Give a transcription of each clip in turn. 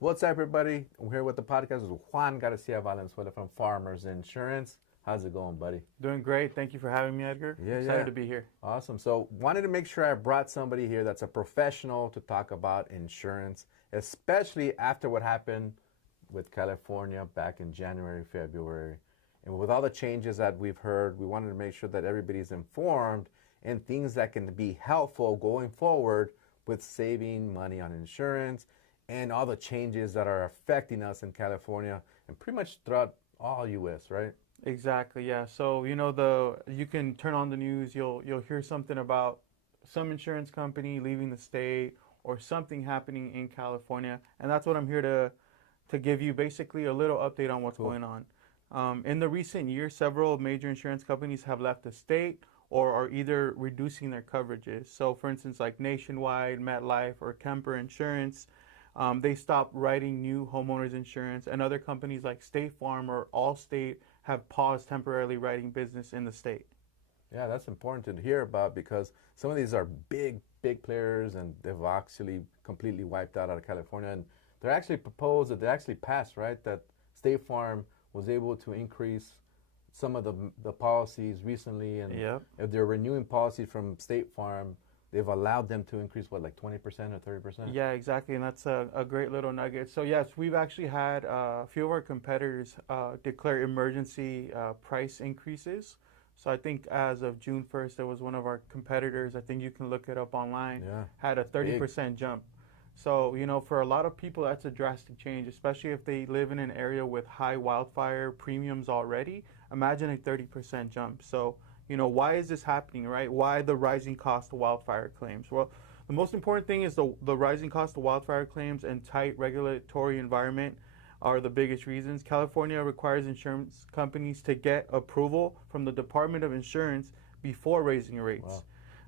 What's up, everybody? I'm here with the podcast with Juan Garcia Valenzuela from Farmers Insurance. How's it going, buddy? Doing great. Thank you for having me, Edgar. Excited to be here. Awesome. So, wanted to make sure I brought somebody here that's a professional to talk about insurance, especially after what happened with California back in January, February. And with all the changes that we've heard, we wanted to make sure that everybody's informed and things that can be helpful going forward with saving money on insurance and all the changes that are affecting us in California and pretty much throughout all US, right? Exactly. Yeah. So you can turn on the news. You'll hear something about some insurance company leaving the state or something happening in California, and that's what I'm here to give you basically a little update on what's going on. In the recent years, several major insurance companies have left the state or are either reducing their coverages. So, for instance, like Nationwide, MetLife, or Kemper Insurance. They stopped writing new homeowners insurance, and other companies like State Farm or Allstate have paused temporarily writing business in the state. Yeah, that's important to hear about because some of these are big players and they've actually completely wiped out of California. And they're actually proposed that they actually passed, right? That State Farm was able to increase some of the policies recently. And Yep. if they're renewing policies from State Farm, they've allowed them to increase, what, like 20% or 30%? Yeah, exactly, and that's a great little nugget. So yes, we've actually had a few of our competitors declare emergency price increases. So I think as of June 1st, there was one of our competitors, I think you can look it up online, had a 30% jump. So, for a lot of people, that's a drastic change, especially if they live in an area with high wildfire premiums already. Imagine a 30% jump. So, why is this happening, right? Why the rising cost of wildfire claims? Well, the most important thing is the rising cost of wildfire claims and tight regulatory environment are the biggest reasons. California requires insurance companies to get approval from the Department of Insurance before raising rates.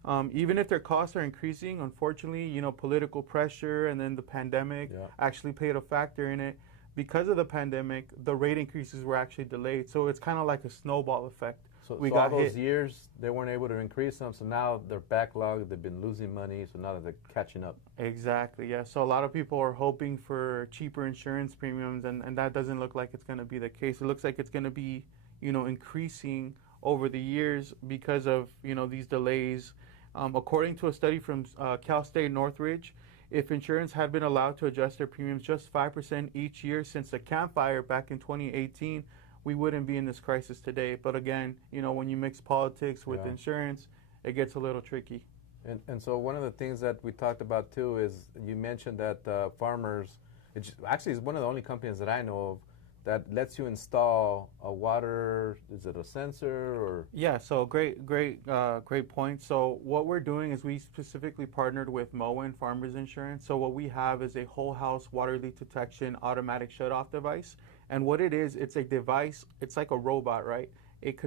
Wow. Even if their costs are increasing, unfortunately, political pressure and then the pandemic actually played a factor in it. Because of the pandemic, the rate increases were actually delayed. So it's kind of like a snowball effect. So all those years, they weren't able to increase them, so now they're backlogged, they've been losing money, so now that they're catching up. Exactly, yeah. So a lot of people are hoping for cheaper insurance premiums, and that doesn't look like it's going to be the case. It looks like it's going to be, increasing over the years because of, these delays. According to a study from Cal State Northridge, if insurance had been allowed to adjust their premiums just 5% each year since the Camp Fire back in 2018, we wouldn't be in this crisis today. But again, when you mix politics with insurance, it gets a little tricky. And so one of the things that we talked about too is you mentioned that Farmers, it actually is one of the only companies that I know of that lets you install a water, is it a sensor or? Yeah, so great point. So what we're doing is we specifically partnered with Moen Farmers Insurance. So what we have is a whole house water leak detection automatic shutoff device. And what it is, it's a device, it's like a robot, right? It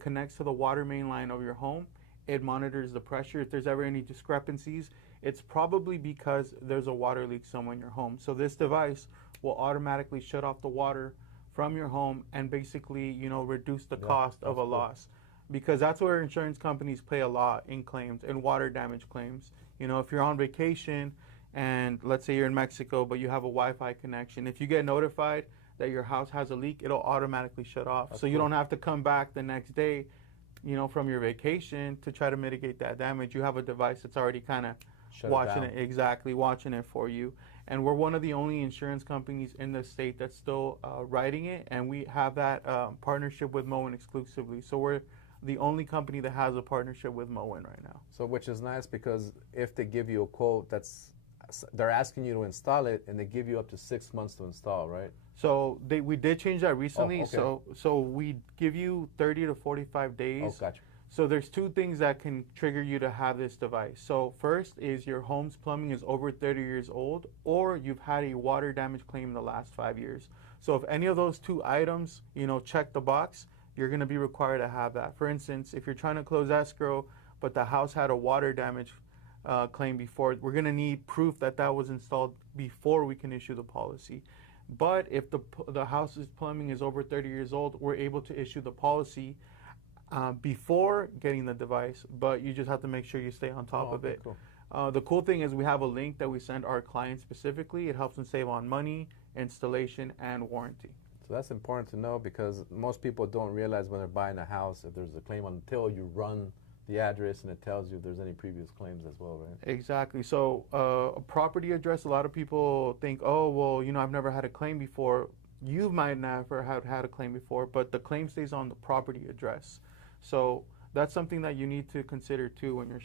connects to the water main line of your home. It monitors the pressure. If there's ever any discrepancies, it's probably because there's a water leak somewhere in your home. So this device will automatically shut off the water from your home and basically, reduce the cost of a loss. Because that's where insurance companies play a lot in claims, in water damage claims. If you're on vacation and let's say you're in Mexico, but you have a Wi-Fi connection, if you get notified that your house has a leak, it'll automatically shut off. So you don't have to come back the next day, from your vacation to try to mitigate that damage. You have a device that's already kind of watching it for you. And we're one of the only insurance companies in the state that's still writing it, and we have that partnership with Moen exclusively. So we're the only company that has a partnership with Moen right now. So which is nice because if they give you a quote, they're asking you to install it, and they give you up to 6 months to install, right? So we did change that recently. Oh, okay. So we give you 30 to 45 days. Oh, gotcha. So there's two things that can trigger you to have this device. So first is your home's plumbing is over 30 years old, or you've had a water damage claim in the last 5 years. So if any of those two items, check the box, you're going to be required to have that. For instance, if you're trying to close escrow, but the house had a water damage claim before, we're going to need proof that that was installed before we can issue the policy. But if the house's plumbing is over 30 years old, we're able to issue the policy before getting the device, but you just have to make sure you stay on top of it. Cool. The cool thing is we have a link that we send our clients specifically. It helps them save on money, installation, and warranty. So that's important to know because most people don't realize when they're buying a house if there's a claim until you run the address and it tells you if there's any previous claims as well, right? Exactly. So a property address, a lot of people think, oh, well, you know, I've never had a claim before. You might never have had a claim before, but the claim stays on the property address. So that's something that you need to consider too when you're,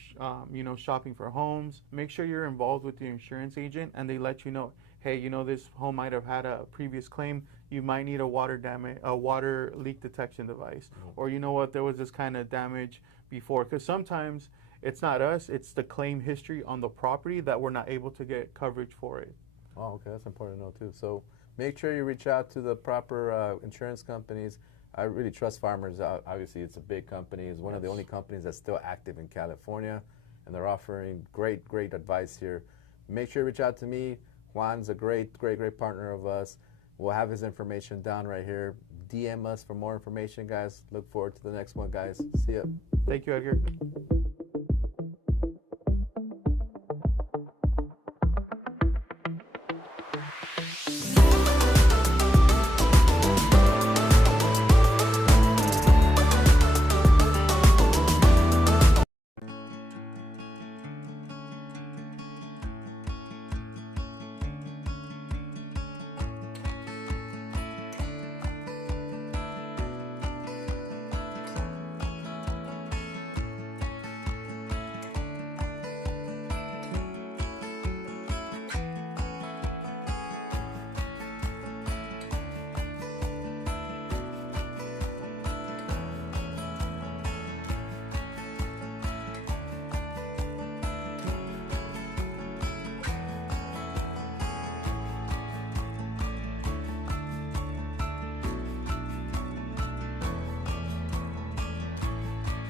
you know, shopping for homes. Make sure you're involved with the insurance agent and they let you know, hey, you know, this home might have had a previous claim. You might need a water leak detection device, or you know what, there was this kind of damage before. Because sometimes it's not us; it's the claim history on the property that we're not able to get coverage for it. Oh, okay, that's important to know too. So make sure you reach out to the proper insurance companies. I really trust Farmers. Obviously, it's a big company. It's one of the only companies that's still active in California, and they're offering great advice here. Make sure you reach out to me. Juan's a great partner of us. We'll have his information down right here. DM us for more information, guys. Look forward to the next one, guys. See ya. Thank you, Edgar.